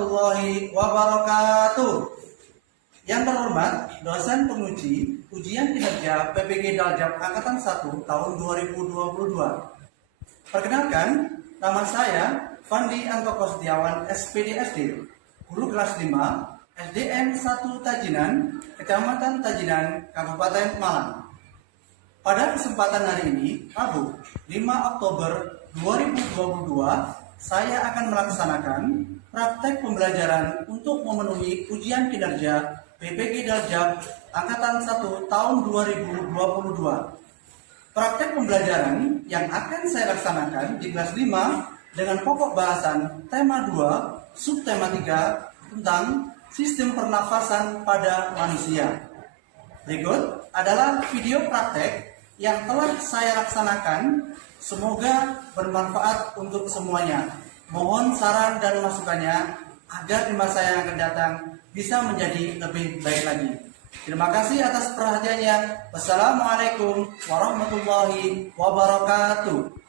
warahmatullahi wabarakatuh. Yang terhormat dosen penguji ujian kinerja PPG Daljab Angkatan 1 tahun 2022. Perkenalkan, nama saya Fandi Antoko Setiawan, SPDSD, guru kelas 5, SDN 1 Tajinan, Kecamatan Tajinan, Kabupaten Malang. Pada kesempatan hari ini, Rabu 5 Oktober 2022, saya akan melaksanakan praktek pembelajaran untuk memenuhi ujian kinerja PPG Daljab Angkatan 1 tahun 2022. Praktek pembelajaran yang akan saya laksanakan di kelas 5 dengan pokok bahasan tema 2, subtema 3 tentang sistem pernafasan pada manusia. Berikut adalah video praktek yang telah saya laksanakan. Semoga bermanfaat untuk semuanya. Mohon saran dan masukannya agar di masa yang akan datang bisa menjadi lebih baik lagi. Terima kasih atas perhatiannya. Wassalamualaikum warahmatullahi wabarakatuh.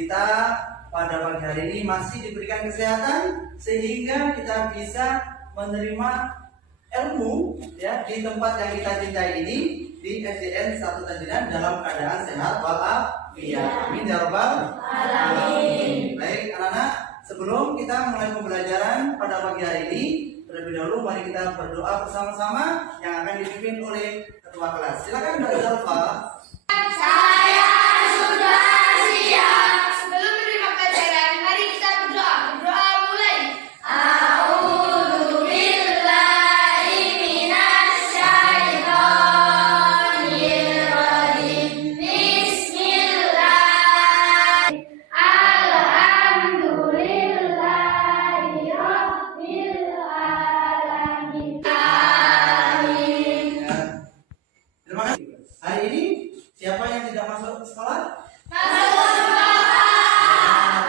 Kita pada pagi hari ini masih diberikan kesehatan sehingga kita bisa menerima ilmu ya di tempat yang kita cintai ini di SDN 1 Tajinan dalam keadaan sehat walafiat. Amin ya rabbal alamin. Baik anak-anak, sebelum kita mulai pembelajaran pada pagi hari ini, terlebih dahulu mari kita berdoa bersama-sama yang akan dipimpin oleh ketua kelas. Silakan Mbak Zalfa. Saya sudah siap. Sebelum menerima pelajaran, mari kita berdoa. Berdoa mulai. A'udzu billahi minasyaitonir rajim. Bismillah. Alhamdulillahi rabbil alamin. Amin. Terima kasih. Hari ini siapa yang tidak masuk sekolah?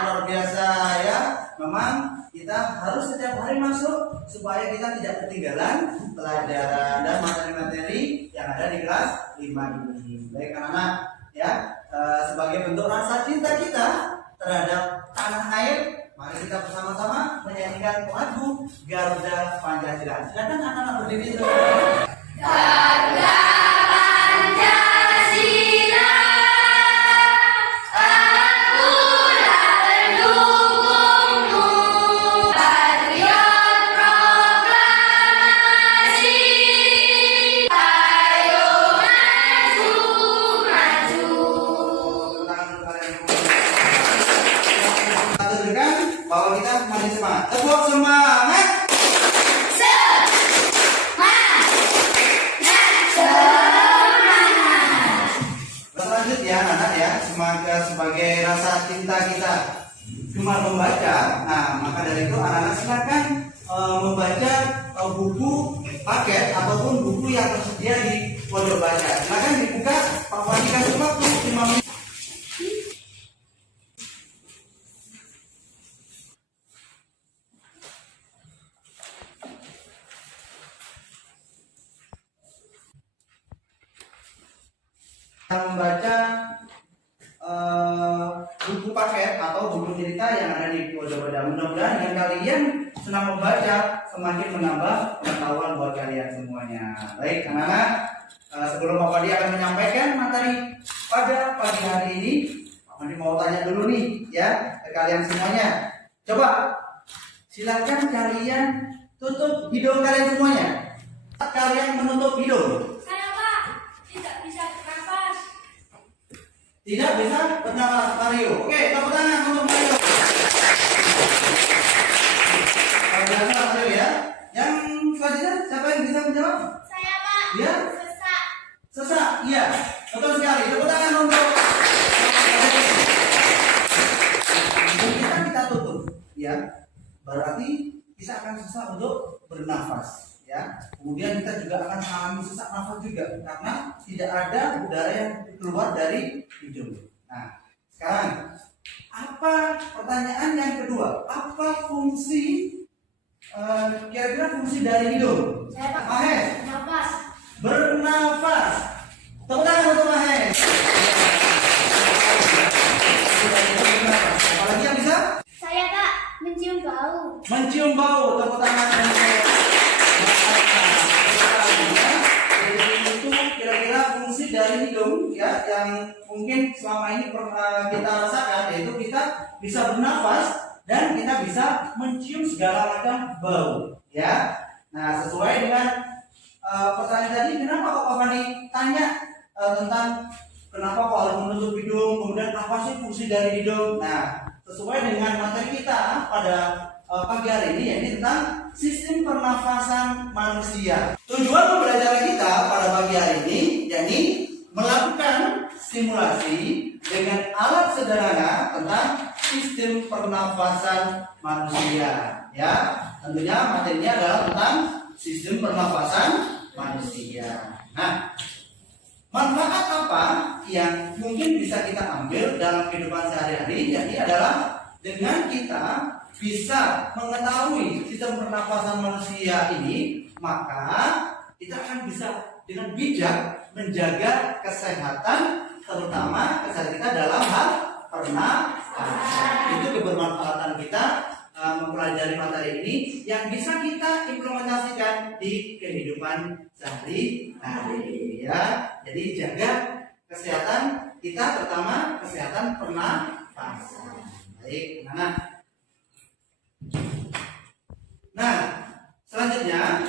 Luar biasa ya. Memang kita harus setiap hari masuk supaya kita tidak ketinggalan pelajaran dan materi-materi yang ada di kelas 5 ini. Baik anak-anak ya, sebagai bentuk rasa cinta kita terhadap tanah air, mari kita bersama-sama menyanyikan lagu Garuda Pancasila. Silakan anak-anak berdiri terus. Garuda Pancasila, akulah pendukungmu. Patriot proklamasi, ayo maju, maju. Kita tunjukkan bahwa kita masih semangat. Tepuk semangat. Selanjutnya anak ya, sebagai rasa cinta kita cuma membaca. Nah, maka dari itu anak-anak silakan membaca buku paket ataupun buku yang tersedia di pojok baca. Silakan dibuka. Pak Fandi kasih waktu 5 menit. Membaca buku paket atau buku cerita yang ada di pojok baca. Mudah-mudahan dengan kalian senang membaca semakin menambah pengetahuan buat kalian semuanya. Baik anak-anak, sebelum Pak Pandi akan menyampaikan materi pada pagi hari ini, Pak Pandi mau tanya dulu nih ya ke kalian semuanya. Coba silakan kalian tutup hidung kalian semuanya. Kalian menutup hidung. Saya Pak, tidak bisa bernafas. Tidak bisa bernafas, Mario. Oke, tepuk tangan untuk Mario. Luar biasa Mario ya. Yang selanjutnya siapa yang bisa menjawab? Saya Pak, Ya. sesak. Sesak, iya. Betul sekali. Tepuk tangan untuk hidung kita tutup, ya. Berarti kita akan susah untuk bernafas, ya. Kemudian kita juga akan mengalami sesak nafas juga karena tidak ada udara yang keluar dari hidung. Nah, sekarang apa pertanyaan yang kedua? Apa fungsi kira-kira fungsi dari hidung? Saya Pak, Mahes, nafas. bernafas. Tepuk tangan untuk Mahes. Apalagi yang bisa? Saya Pak, mencium bau. Mencium bau. Tepuk tangan untuk Jadi itu kira-kira fungsi dari hidung ya yang mungkin selama ini pernah kita rasakan, yaitu kita bisa bernafas dan kita bisa mencium segala macam bau ya. Nah, sesuai dengan pertanyaan tadi, kenapa kok Pak Fani tanya tentang kenapa kok harus menutup hidung, kemudian apa sih fungsi dari hidung? Nah, sesuai dengan materi kita pada pagi hari ini, yaitu tentang sistem pernafasan manusia. Tujuan pembelajaran kita pada pagi hari ini yakni melakukan simulasi dengan alat sederhana tentang sistem pernafasan manusia. Ya, tentunya materinya adalah tentang sistem pernafasan manusia. Nah, manfaat apa yang mungkin bisa kita ambil dalam kehidupan sehari-hari? Yakni adalah dengan kita bisa mengetahui sistem pernafasan manusia ini, maka kita akan bisa dengan bijak menjaga kesehatan, terutama kesehatan kita dalam hal pernafasan. Itu kebermanfaatan kita mempelajari materi ini yang bisa kita implementasikan di kehidupan sehari-hari ya. Jadi jaga kesehatan kita, terutama kesehatan pernafasan. Baik, nah, selanjutnya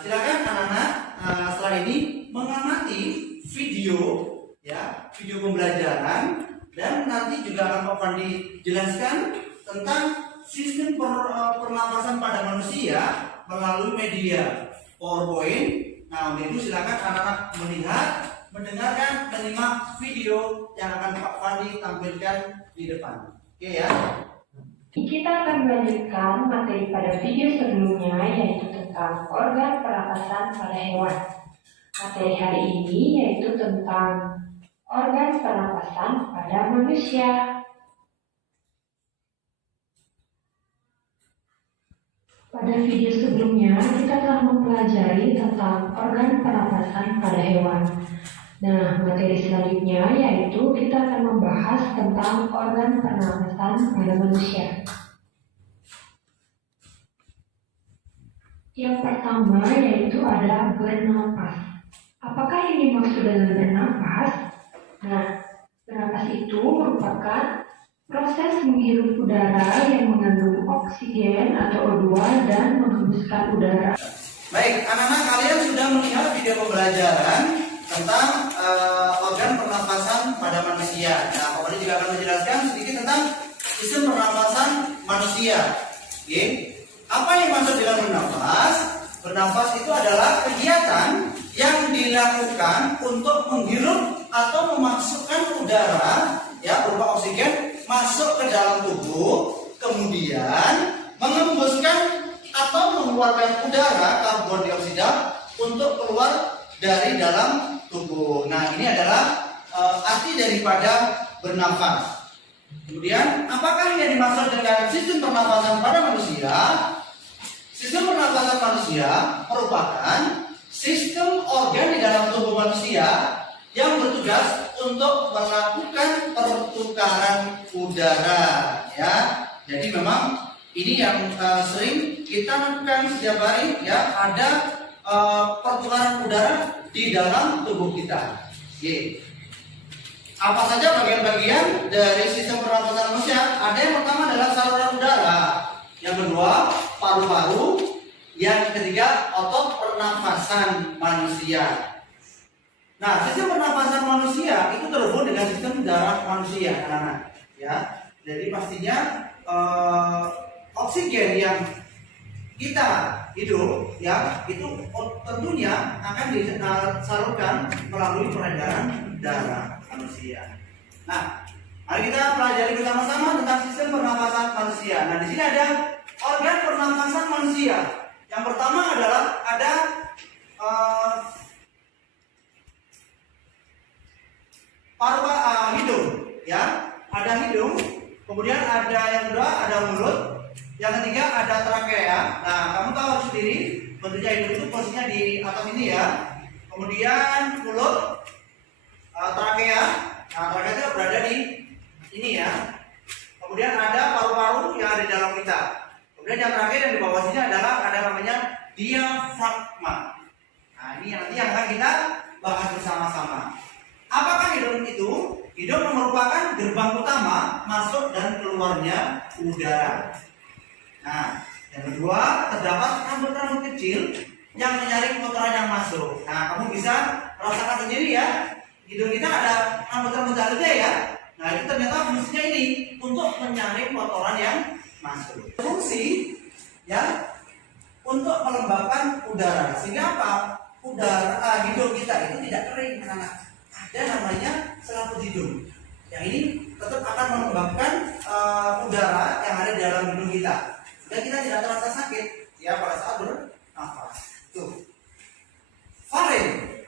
silakan anak-anak setelah ini mengamati video ya, video pembelajaran, dan nanti juga akan Pak Fandi jelaskan tentang sistem pernafasan pada manusia melalui media PowerPoint. Nah, untuk itu silakan anak-anak melihat, mendengarkan, menyimak video yang akan Pak Fandi tampilkan di depan. Oke ya. Kita akan melanjutkan materi pada video sebelumnya, yaitu tentang organ pernapasan pada hewan. Materi hari ini yaitu tentang organ pernapasan pada manusia. Pada video sebelumnya, kita telah mempelajari tentang organ pernapasan pada hewan. Nah, materi selanjutnya yaitu kita akan membahas tentang organ pernapasan pada manusia. Yang pertama yaitu adalah bernapas. Apakah yang dimaksud dengan bernapas? Nah, bernapas itu merupakan proses menghirup udara yang mengandung oksigen atau O2 dan menghembuskan udara. Baik, anak-anak, kalian sudah melihat video pembelajaran tentang organ pernapasan pada manusia. Nah, Pak Fandi juga akan menjelaskan sedikit tentang sistem pernapasan manusia. Oke. Apa yang dimaksud dengan bernafas? Bernafas itu adalah kegiatan yang dilakukan untuk menghirup atau memasukkan udara ya berupa oksigen masuk ke dalam tubuh, kemudian mengembuskan atau mengeluarkan udara karbon dioksida untuk keluar dari dalam tubuh. Nah, ini adalah arti daripada bernafas. Kemudian, apakah yang dimaksud dengan sistem pernafasan pada manusia? Sistem pernafasan manusia merupakan sistem organ di dalam tubuh manusia yang bertugas untuk melakukan pertukaran udara. Ya, jadi memang Ini yang sering kita lakukan setiap hari ya, ada pertukaran udara di dalam tubuh kita. Oke. Apa saja bagian-bagian dari sistem pernapasan manusia? Ada yang pertama adalah saluran udara, yang kedua paru-paru, yang ketiga otot pernafasan manusia. Nah, sistem pernafasan manusia itu terhubung dengan sistem darah manusia, anak-anak. Ya, jadi pastinya oksigen yang kita hidup, ya, itu tentunya akan disalurkan melalui peredaran darah manusia. Nah, mari kita pelajari bersama-sama tentang sistem pernafasan manusia. Nah, di sini ada organ pernafasan manusia. Yang pertama adalah ada hidung, ya, ada hidung. Kemudian ada yang kedua ada mulut. Yang ketiga ada trakea. Nah, kamu tahu sendiri bentuknya hidung itu posisinya di atas ini ya. Kemudian mulut, trakea. Nah, trakea itu berada di ini ya. Kemudian ada paru-paru yang ada di dalam kita. Kemudian yang terakhir yang di bawah sini adalah ada namanya diafragma. Nah, ini nanti yang akan kita bahas bersama-sama. Apakah hidung itu? Hidung merupakan gerbang utama masuk dan keluarnya udara. Nah, yang kedua terdapat rambut-rambut kecil yang menyaring kotoran yang masuk. Nah, kamu bisa rasakan sendiri ya. Hidung kita ada rambut-rambut halus ya. Nah, itu ternyata fungsinya ini untuk menyaring kotoran yang masuk. Fungsi ya untuk melembabkan udara. Sehingga apa? Udara hidung kita itu tidak kering, anak-anak. Ada namanya selaput hidung. Yang ini tetap akan melembabkan udara yang ada di dalam hidung kita. Dan kita tidak terasa sakit ya pada saat bernafas. Tuh. Faring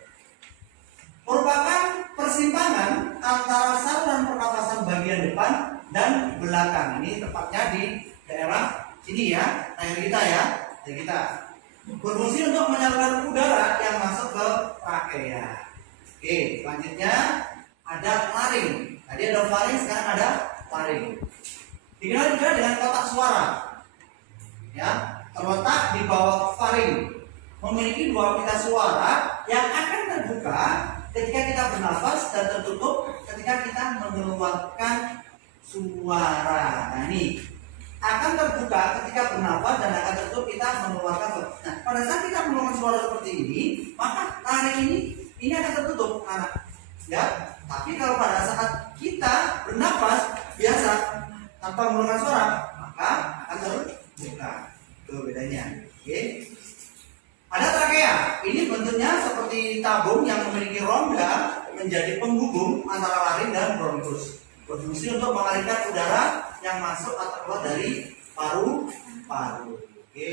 merupakan persimpangan antara saluran pernafasan bagian depan dan belakang. Ini tepatnya di daerah sini ya, leher kita ya, leher kita. Berfungsi untuk menyalurkan udara yang masuk ke trakea. Oke, selanjutnya ada laring. Tadi ada faring, sekarang ada laring. Dikenal juga dengan kotak suara. Ya, terletak di bawah faring. Memiliki dua pita suara yang akan terbuka ketika kita bernafas dan tertutup ketika kita mengeluarkan suara. Nah, ini akan terbuka ketika bernafas dan akan tertutup kita mengeluarkan suara. Nah, pada saat kita mengeluarkan suara seperti ini, maka laring ini akan tertutup, anak. Ya, tapi kalau pada saat kita bernafas biasa tanpa mengeluarkan suara, maka akan terbuka. Itu bedanya. Oke. Ada trakea. Ini bentuknya seperti tabung yang memiliki rongga menjadi penghubung antara laring dan bronkus. Berfungsi untuk mengalirkan udara yang masuk atau keluar dari paru-paru. Oke.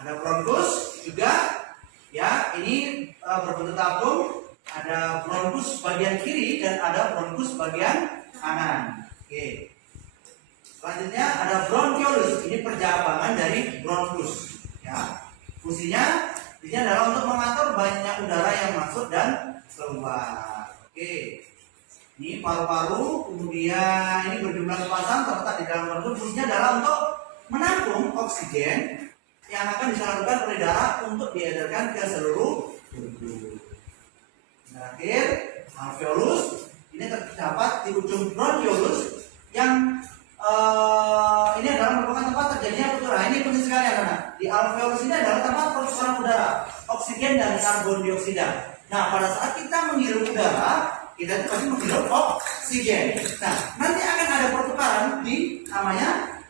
Ada bronkus juga. Ya, ini berbentuk tabung. Ada bronkus bagian kiri dan ada bronkus bagian kanan. Oke. Selanjutnya ada bronchiolus. Ini percabangan dari bronkus. Ya. Fungsinya ini adalah untuk mengatur banyaknya udara yang masuk dan keluar. Oke. Ini paru-paru, kemudian ini berjumlah sepasang terletak di dalam bronkus. Fungsinya adalah untuk menampung oksigen yang akan disalurkan oleh darah untuk diedarkan ke seluruh tubuh. Terakhir, alveolus. Ini terdapat di ujung bronchiolus yang ini adalah merupakan tempat terjadinya pertukaran. Ini penting sekali anak-anak. Di alveolus ini adalah tempat pertukaran udara, oksigen dan karbon dioksida. Nah, pada saat kita menghirup udara, kita itu pasti menghirup oksigen. Nah, nanti akan ada pertukaran di namanya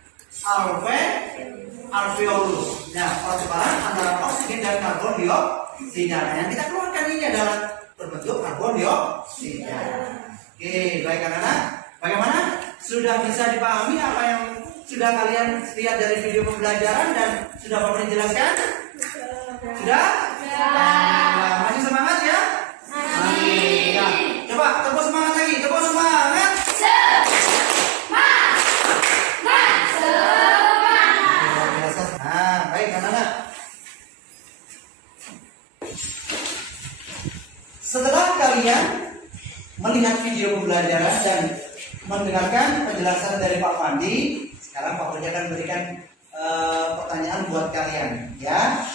alveolus. Nah, pertukaran antara oksigen dan karbon dioksida. Nah, yang kita keluarkan ini adalah berbentuk karbon dioksida. Oke, baik anak-anak. Bagaimana? Sudah bisa dipahami apa yang sudah kalian lihat dari video pembelajaran dan sudah Bapak jelaskan? Sudah? Nah, masih semangat ya? Masih. Nah, coba tepuk semangat lagi, tepuk semangat. Nah, baik anak-anak. Setelah kalian melihat video pembelajaran dan mendengarkan penjelasan dari Pak Pandi, sekarang Pak Pandi akan berikan pertanyaan buat kalian, ya.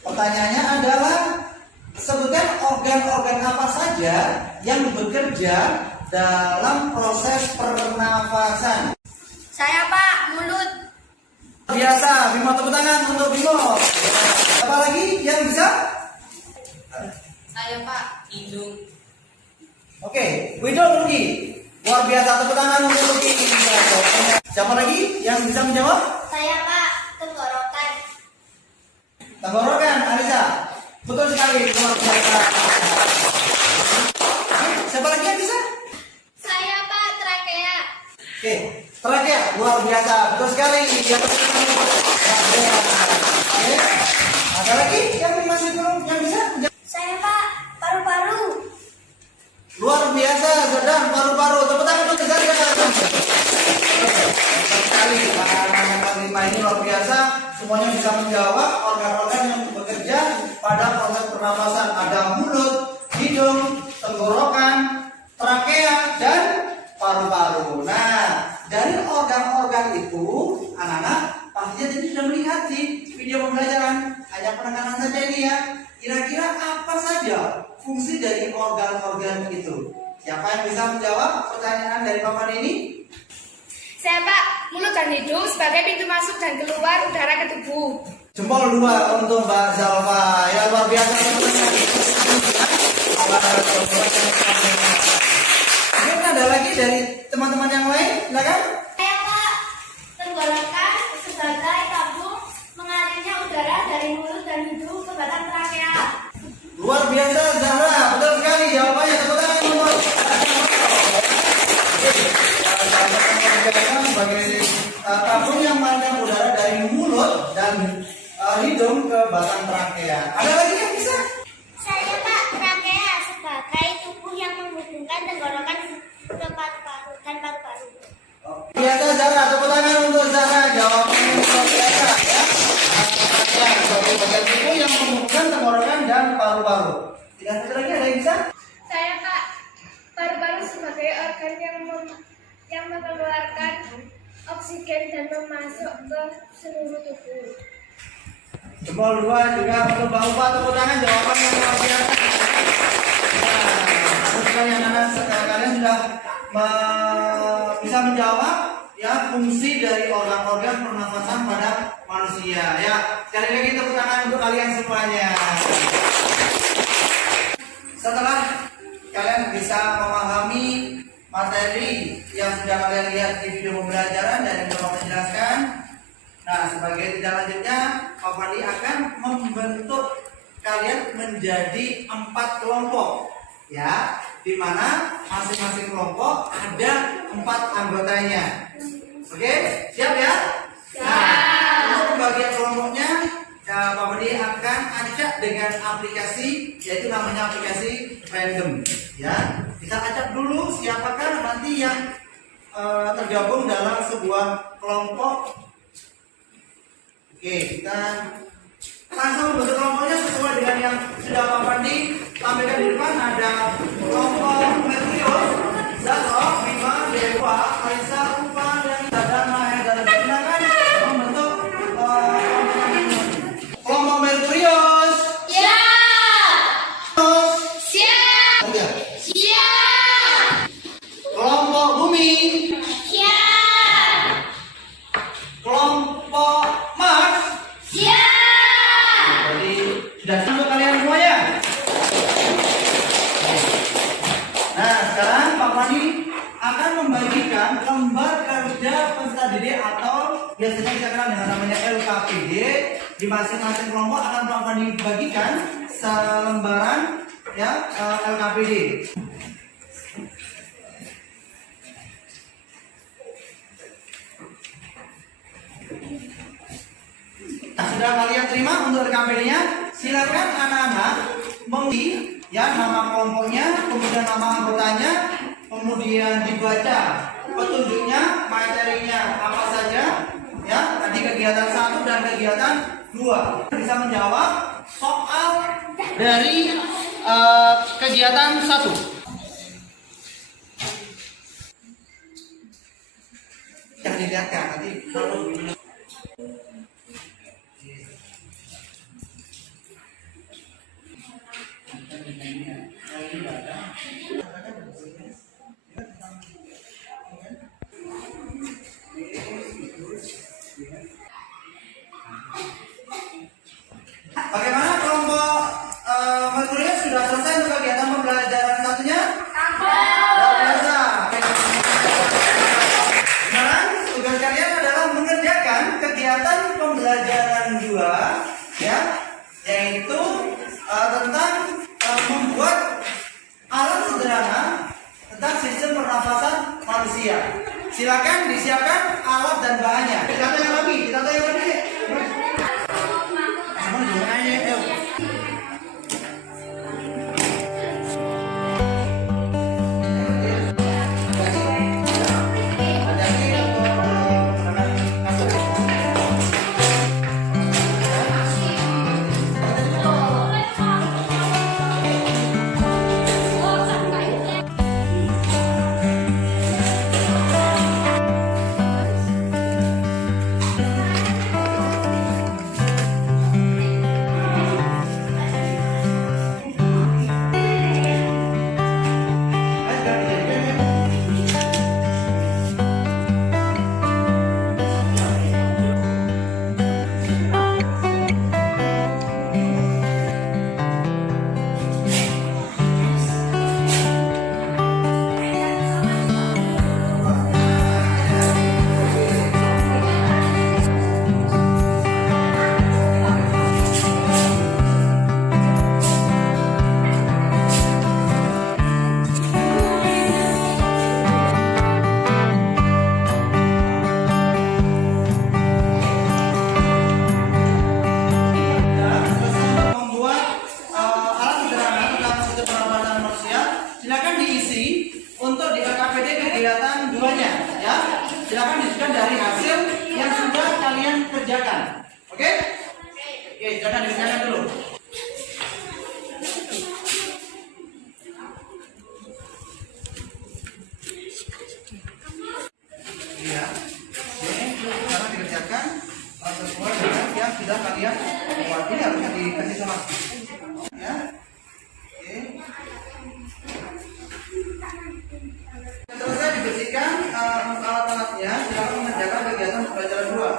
Pertanyaannya adalah sebutkan organ-organ apa saja yang bekerja dalam proses pernafasan. Saya Pak, mulut. Biasa, Bimo tepuk tangan untuk Bimo. Apa lagi yang bisa? Saya Pak, hidung. Oke, Wido Luki. Luar biasa, tepuk tangan untuk Luki. Siapa lagi yang bisa menjawab? Saya Pak, tenggorokan. Tenggorokan, Alisa. Betul sekali, luar biasa. Siapa lagi yang bisa? Saya Pak, trakea. Oke, terakhir, luar biasa, betul sekali. Yang trakea. Oke, ada lagi yang masih belum yang bisa? Saya Pak, paru-paru. Luar biasa, sedang paru-paru. Tepuk tangan untuk saya. Sekali, anak-anak 5 ini luar biasa. Semuanya bisa menjawab organ-organ yang bekerja pada proses pernapasan. Ada mulut, hidung, tenggorokan, trakea, dan paru-paru. Nah, dari organ-organ itu, anak-anak pastinya jadi sudah melihat di video pembelajaran. Hanya penekanan saja ini ya. Kira-kira apa saja fungsi dari organ-organ itu? Siapa yang bisa menjawab pertanyaan dari Papan ini? Saya Pak, mulut dan hidung sebagai pintu masuk dan keluar udara ke tubuh. Jempol 2 untuk Mbak Zalfa. Ya, luar biasa teman-teman. Mungkin ada lagi dari teman-teman yang lain? Silakan. Saya Pak, tenggorokan sebagai tabung mengalirnya udara dari mulut dan hidung ke batang trakea. Luar biasa Zahra, betul sekali jawabannya. Tepuk tangan untuk sebagai tabung yang mengalirkan udara dari mulut dan hidung ke batang trakea. Ada lagi yang bisa? Saya Pak, trakea sebagai tubuh yang menghubungkan tenggorokan ke paru-paru dan paru-paru. Biasa Zahra, tepuk tangan untuk Zahra. Jawabannya luar biasa ya. Trakea sebagai bagian tubuh yang menghubungkan tenggorokan dan paru-paru. Tidak ada lagi, ada yang bisa? Saya Pak, paru-paru sebagai organ yang mengeluarkan oksigen dan memasuk ke seluruh tubuh. Jempol 2 juga untuk Mbak Upa, tepuk tangan, jawabannya luar biasa. Nah, sekali anak-anak kalian sudah bisa menjawab ya fungsi dari organ-organ pernafasan pada manusia. Ya, sekali lagi tepuk tangan untuk kalian semuanya. Setelah kalian bisa memahami materi yang sudah kalian lihat di video pembelajaran dan yang telah menjelaskan, nah sebagai tindak lanjutnya Pak Fandi akan membentuk kalian menjadi 4 kelompok, ya, di mana masing-masing kelompok ada 4 anggotanya. Oke, siap ya? Nah, untuk pembagian kelompoknya Pak Fandi akan ajak dengan aplikasi, yaitu namanya aplikasi random, ya. Kita ajak dulu siapakah nanti yang tergabung dalam sebuah kelompok. Oke, kita langsung bentuk kelompoknya sesuai dengan yang sudah Pak Fandi tampilkan di depan. Ada kelompok Metrios, Zato, Bima, Dewa, Aisyah, Upa, dan Maher. Dan silakan membentuk kelompok Metrios. Ya, Terus, siap, oke. siap, Kelompok Bumi, siap, kelompok Mars. siap. Jadi sudah siap untuk kalian semua ya? Nah, sekarang Pak Fandi akan membagikan lembar kerja peserta didik atau biasanya kita kenal dengan namanya LKPD. Di masing-masing kelompok akan Pak Fandi bagikan selembaran ya LKPD. Nah, sudah kalian terima untuk LKPD-nya? Silakan anak-anak mengi ya nama kelompoknya, kemudian nama anggotanya, kemudian dibaca petunjuknya, materinya apa saja ya, tadi kegiatan 1 dan kegiatan 2. Bisa menjawab soal dari kegiatan 1. Yang dilihatkan nanti kalau ya, yaitu tentang membuat alat sederhana tentang sistem pernafasan manusia. Silakan disiapkan alat dan bahannya. Kita tanya lagi. Kegiatan duanya, ya. Silakan disesuaikan dari hasil yang sudah kalian kerjakan. Oke? Oke, jangan dikerjakan dulu. Iya. Oke, sekarang dikerjakan sesuai dengan yang sudah kalian buat. Ini harusnya dikasih sama. Ya. Oke. Selesai dibersihkan alat-alatnya, silakan mengerjakan kegiatan pembelajaran 2.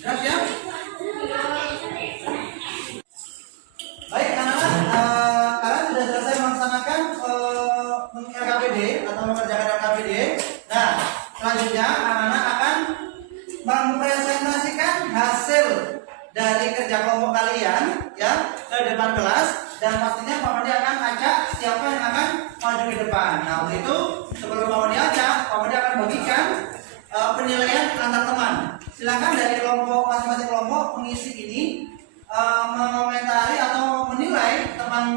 Sudah siap? Baik anak-anak, kalian sudah selesai melaksanakan LKPD atau mengerjakan LKPD. Nah, selanjutnya anak-anak akan mempresentasikan hasil dari kerja kelompok kalian, ya, ke depan kelas. Dan pastinya Pak Mandi akan ajak siapa yang akan maju ke depan. Nah, untuk itu sebelum Pak Mandi ajak, Pak Mandi akan bagikan penilaian antar teman. Silakan dari kelompok masing-masing kelompok mengisi ini, mengomentari atau menilai teman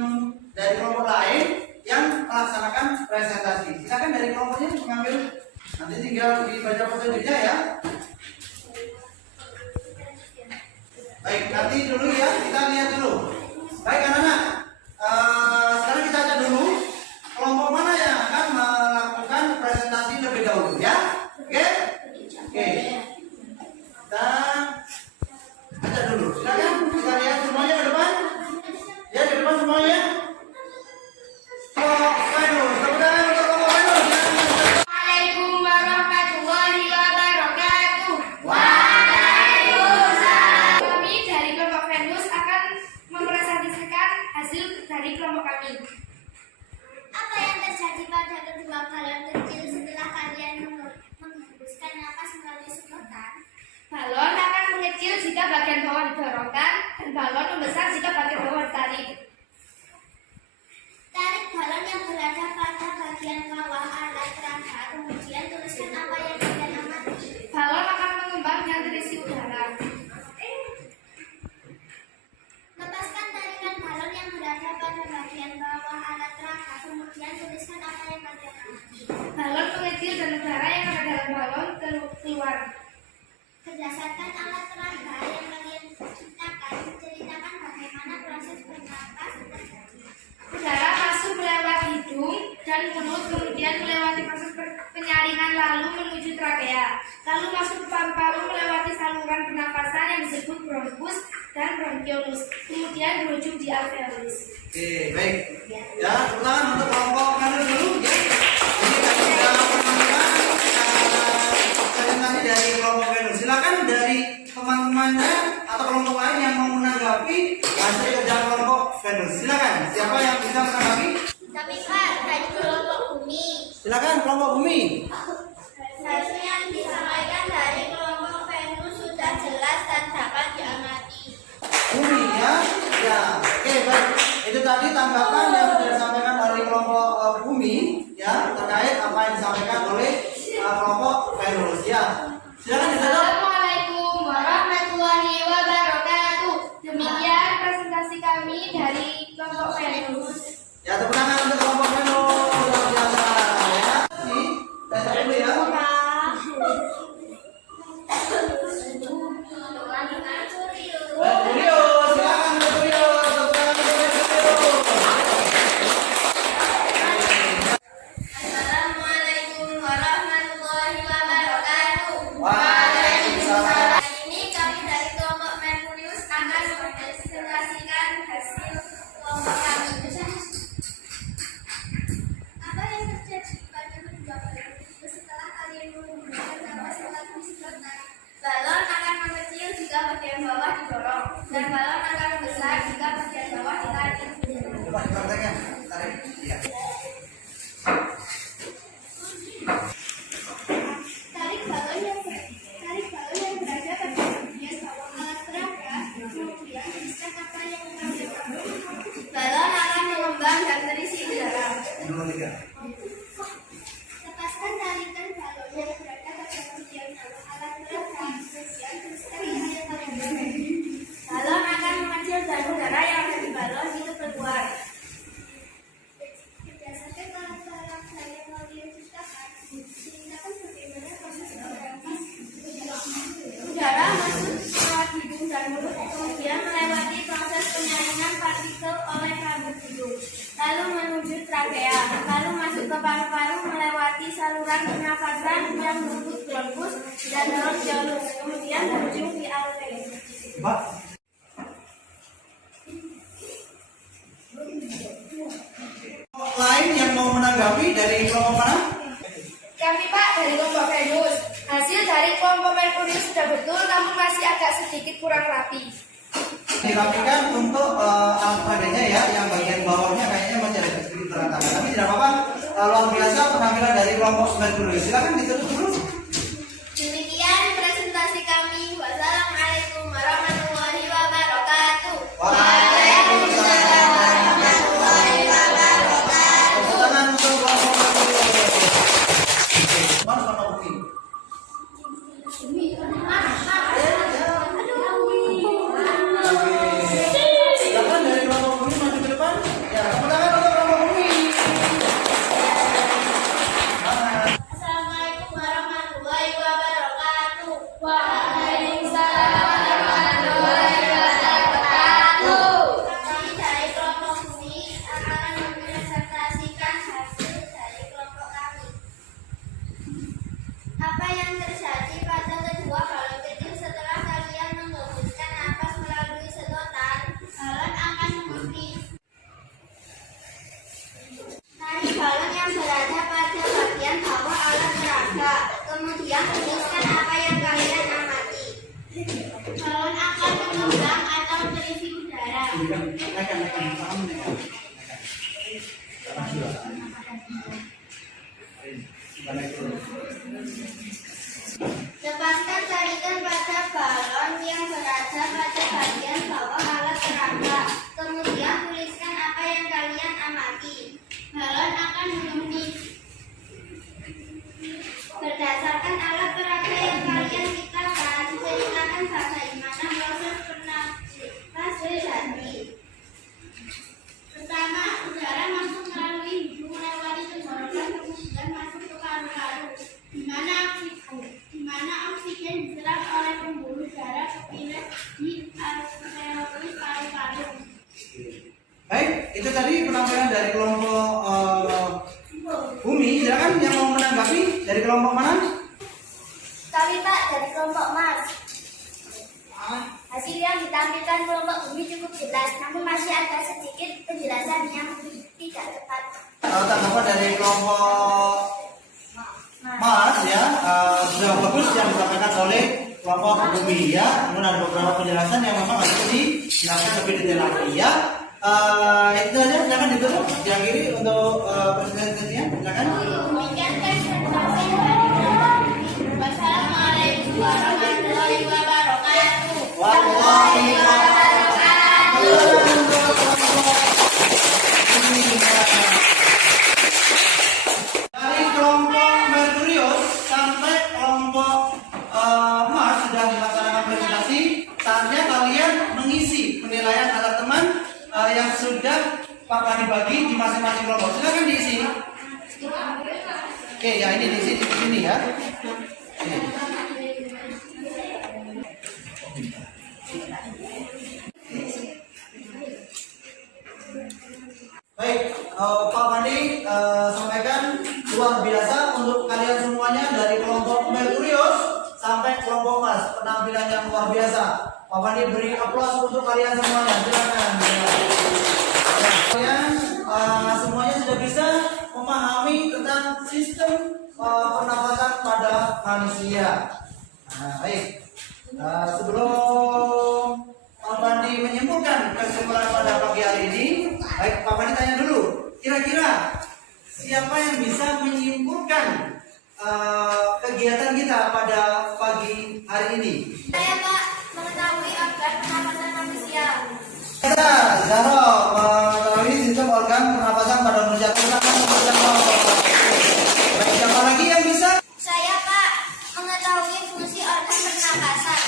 dari kelompok lain yang melaksanakan presentasi. Silakan dari kelompoknya mengambil, nanti tinggal dibaca petunjuknya ya. Baik, nanti dulu ya, kita lihat dulu. Baik anak-anak, sekarang kita cek dulu kelompok mana yang akan melakukan presentasi lebih dahulu ya. Oke? Oke. Kita cek dulu. Silakan kita lihat semuanya ke depan. Ya, ke depan semuanya. Assalamualaikum warahmatullahi wabarakatuh. Kami dari kelompok Venus akan mempresentasikan hasil dari kelompok kami. Apa yang terjadi pada kedua balon kecil setelah kalian menghembuskan napas melalui sedotan? Balon akan mengecil jika bagian bawah didorongkan dan balon membesar jika bagian bawah ditarik. Tarik balon yang berada pada bagian bawah alat peraga, kemudian tuliskan apa yang kalian amati. Balon akan mengembang dan terisi udara. Lepaskan tarikan balon yang berada pada bagian bawah alat peraga, kemudian tuliskan apa yang kalian amati. Balon mengecil dan udara yang ada dalam balon keluar. Berdasarkan alat peraga yang kalian ciptakan, ceritakan bagaimana proses bernapas terjadi. Udara masuk melewati hidung dan mulut, kemudian melewati proses penyaringan lalu menuju trakea, lalu masuk ke paru-paru melewati saluran pernapasan yang disebut bronkus dan bronkiolus, kemudian berujung di alveolus. Oke, baik. Ya, tepuk tangan untuk kelompok kanan dulu ya. Ini tadi sudah menonton presentasi dari kelompok Venus. Silakan dari teman-temannya atau kelompok lain yang mau menanggapi hasil kerja kelompok Venus. Silakan. Siapa yang bisa menanggapi? Tapi Pak, dari kelompok bumi, Silakan kelompok Bumi. hasil yang disampaikan dari trakea, lalu masuk ke paru-paru melewati saluran pernafasan yang menutup bronkus dan bronchiolus, kemudian berujung di alveoli. Pak. Lain yang mau menanggapi dari kelompok mana? Kami Pak dari kelompok Venus. Hasil dari kelompok Merkurius sudah betul, namun masih agak sedikit kurang rapi. Dirapikan untuk alat peraganya ya, yang bagian bawahnya kayaknya masih ada sedikit berantakan. Tapi tidak apa-apa, luar biasa penampilan dari kelompok Merkurius. Silakan ditutup dulu. Demikian presentasi kami. Wassalamualaikum warahmatullahi wabarakatuh. Waalaikumsalam warahmatullahi wabarakatuh. Tepuk tangan untuk kelompok Merkurius. Mana sama Uki? Silakan dari kelompok Bumi maju ke depan. Ya, tepuk tangan untuk kelompok Bumi. Assalamualaikum warahmatullahi wabarakatuh. Waalaikumsalam warahmatullahi wabarakatuh. Kami dari kelompok Bumi akan mempresentasikan hasil dari kelompok kami. Apa yang terjadi pada kedua balon kecil setelah kalian menghembuskan napas melalui sedotan? Balon akan mengembis. Tarik balon yang berada pada bagian bawah alat peraga. Kemudian tuliskan apa yang kalian amati. Balon akan mengembang atau terisi udara. Naikkan. Lepaskan tarikan pada balon yang berada pada bagian bawah alat peraga. Kemudian tuliskan apa yang kalian amati. Balon akan mengembis. Berdasarkan alat peraga yang kalian ciptakan, ceritakan bagaimana proses pernafasan terjadi. Pertama, udara masuk melalui hidung melewati tenggorokan kemudian masuk ke paru-paru, di mana oksigen diserap oleh pembuluh darah kepilet di alveoli paru-paru. Baik, itu tadi penampilan dari kelompok Bumi. Silakan yang mau menanggapi dari kelompok mana? Kami Pak dari kelompok Mars. Hasil yang ditampilkan kelompok Bumi cukup jelas, namun masih ada sedikit penjelasan yang tidak tepat. Tanggapan dari kelompok Mars ya, sudah bagus yang disampaikan oleh kelompok Bumi ya. Namun ada beberapa penjelasan yang memang harus dijelaskan lebih detail lagi ya. Itu aja, silakan ditutup yang kiri untuk presentasinya. Silakan. Demikian presentasi dari kelompok Bumi. Wassalamualaikum warahmatullahi wabarakatuh. Dari kelompok Merkurius sampai kelompok Mars sudah dilaksanakan presentasi. Saatnya kalian mengisi penilaian anak teman yang sudah Pak dibagi di masing-masing kelompok. Silakan diisi. Oke, ya ini diisi di sini ya. Oke. Baik, Pak Pandi sampaikan luar biasa untuk kalian semuanya dari kelompok Merkurius sampai kelompok Mars, penampilan yang luar biasa. Pak Pandi beri aplaus untuk kalian semuanya. Silakan. Kalian semuanya sudah bisa memahami tentang sistem pernafasan pada manusia. Nah, baik. Sebelum Pak Pandi menyimpulkan kesimpulan pada pagi hari ini, baik Pak Pandi tanya dulu, kira-kira siapa yang bisa menyimpulkan kegiatan kita pada pagi hari ini? Saya Pak mengetahui organ pernapasan manusia. Kita Zahro mengetahui sistem organ pernapasan pada manusia. Baik, siapa lagi yang bisa? Saya Pak mengetahui fungsi organ pernapasan.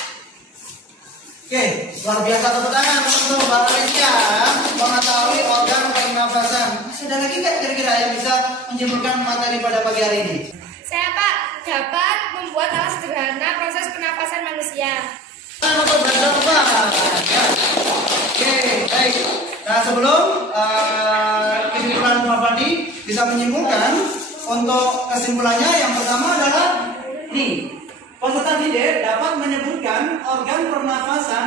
Oke, luar biasa, tepuk tangan untuk Mbak Alicia mengetahui organ pernapasan. Masih ada lagi nggak kira-kira yang bisa menyimpulkan materi pada pagi hari ini? Saya Pak dapat membuat alat sederhana proses pernapasan manusia. Untuk berdebat. Oke, baik. Nah, sebelum kesimpulan Pak Pandi, bisa menyimpulkan untuk kesimpulannya yang pertama adalah nih, peserta didik dapat menyebutkan organ pernafasan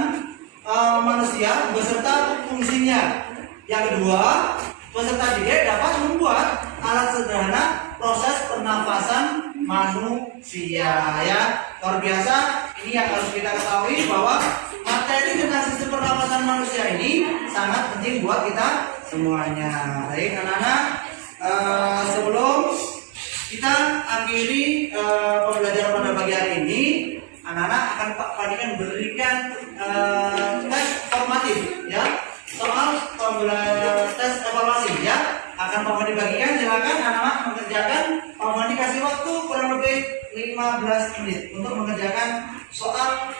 manusia beserta fungsinya. Yang kedua, peserta didik dapat membuat alat sederhana proses pernafasan manusia. Ya, luar biasa. Ini yang harus kita ketahui bahwa materi tentang sistem pernafasan manusia ini sangat penting buat kita semuanya. Baik, anak-anak, sebelum kita akhiri pembelajaran pada pagi hari ini, anak-anak akan Pak Panikan berikan tes formatif, ya, soal tes evaluasi, ya, akan Pak Panikan bagikan. Silakan anak-anak mengerjakan. Pak Panikan kasih waktu kurang lebih 15 menit untuk mengerjakan soal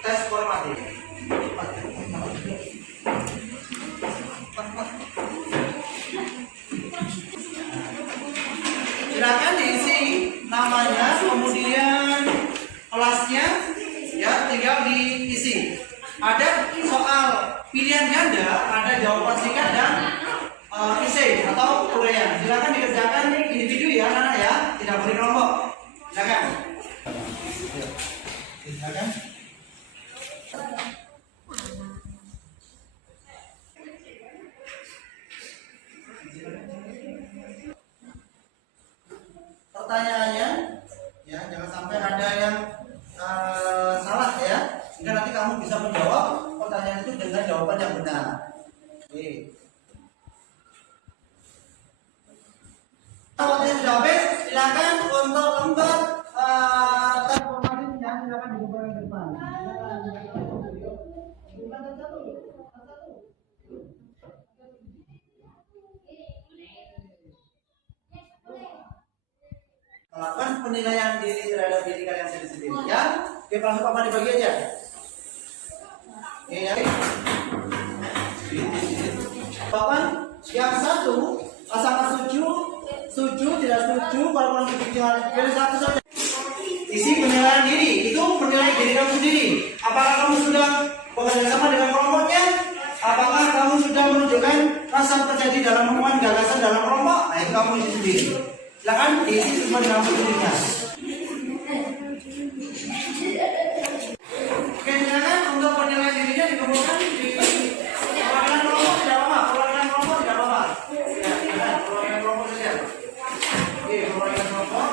tes formatif. Silakan diisi namanya, kemudian kelasnya, ya, tinggal diisi. Ada soal pilihan ganda, ada jawaban singkat dan esai atau uraian. Silakan dikerjakan individu, ya, anak-anak, ya, tidak boleh kelompok. Silakan. Silakan. Pertanyaannya, ya, jangan sampai ada yang salah, ya, sehingga nanti kamu bisa menjawab pertanyaan itu dengan jawaban yang benar. Oke. Waktunya sudah habis. Silakan untuk lembar tes formatifnya, silakan dibuka ke depan. Melakukan penilaian diri terhadap diri kalian sendiri, ya. Oke, langsung apa dibagi aja. Oke, ya. Papan yang satu pasangan setuju, tidak setuju, kalau kurang setuju pilih satu saja. Isi penilaian diri, itu penilaian diri kamu sendiri. Apakah kamu sudah bekerja sama dengan kelompoknya? Apakah kamu sudah menunjukkan rasa percaya diri dalam mengembangkan gagasan dalam kelompok? Nah, itu kamu isi sendiri. Silakan diisi semua dengan sendirinya. Oke, silakan untuk penilaian dirinya dikumpulkan di perwakilan kelompok, tidak apa-apa. Perwakilan kelompok tidak apa-apa. Ya, perwakilan kelompok saja. Oke, perwakilan kelompok.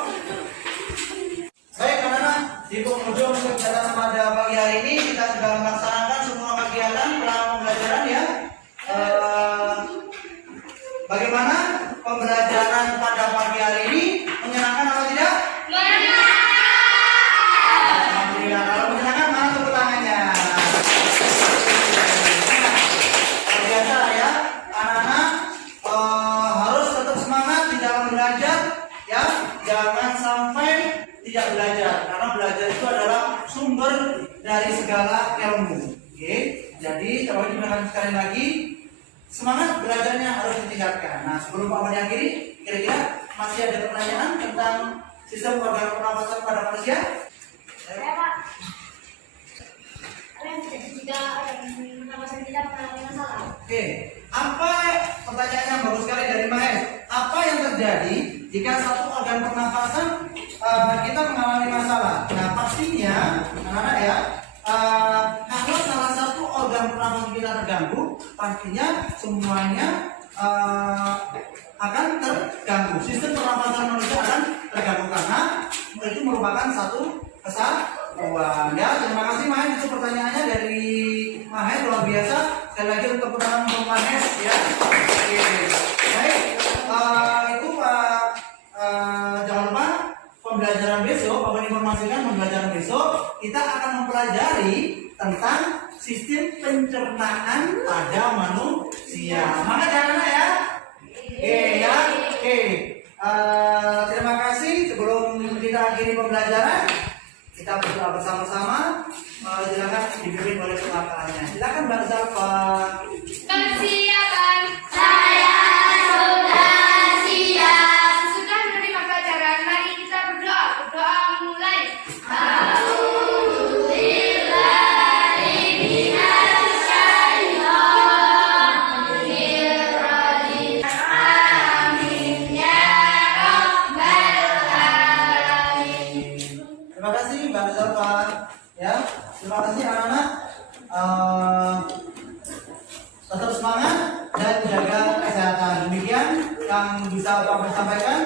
Baik, anak-anak, di penghujung kegiatan pada pagi hari ini kita sudah melaksanakan semua kegiatan pembelajaran, ya. Bagaimana pembelajaran pada pagi hari ini? Menyenangkan atau tidak? Alhamdulillah. Kalau menyenangkan, mana tepuk tangannya? Luar biasa, ya. Anak-anak harus tetap semangat di dalam belajar, ya. Jangan sampai tidak belajar, karena belajar itu adalah sumber dari segala ilmu. Oke. Jadi, coba diingatkan sekali lagi, semangat belajarnya harus ditingkatkan. Nah, sebelum Pak mengakhiri, kira-kira masih ada pertanyaan tentang sistem organ pernafasan pada manusia? Saya, Pak. Jika pernafasan kita mengalami masalah. Oke, apa pertanyaan yang bagus sekali dari Mahes? Apa yang terjadi jika satu organ pernafasan kita mengalami masalah? Nah, pastinya, anak-anak, ya, kalau salah satu organ pernafasan kita terganggu, pastinya semuanya akan terganggu. Sistem pernafasan manusia akan terganggu karena itu merupakan satu kesatuan. Ya, terima kasih Mahes, itu pertanyaannya dari Mahes, luar biasa. Sekali lagi untuk pertanyaan untuk Mahes, ya. Oke. Baik, itu Pak, jangan lupa pembelajaran besok, Bapak informasikan pembelajaran besok kita akan mempelajari tentang sistem pencernaan pada manusia. Maka jangan, ya. Oke, ya. Oke. Terima kasih. Sebelum kita akhiri pembelajaran, kita berdoa bersama-sama. Silakan dipimpin oleh pelaksanaannya. Silakan Mbak Zalfa. Persiapan. Saya sudah siap. Sudah menerima pelajaran. Mari kita berdoa. Berdoa mulai. Amin. Ya Terima kasih anak-anak. Tetap semangat dan jaga kesehatan. Demikian yang bisa Bapak sampaikan.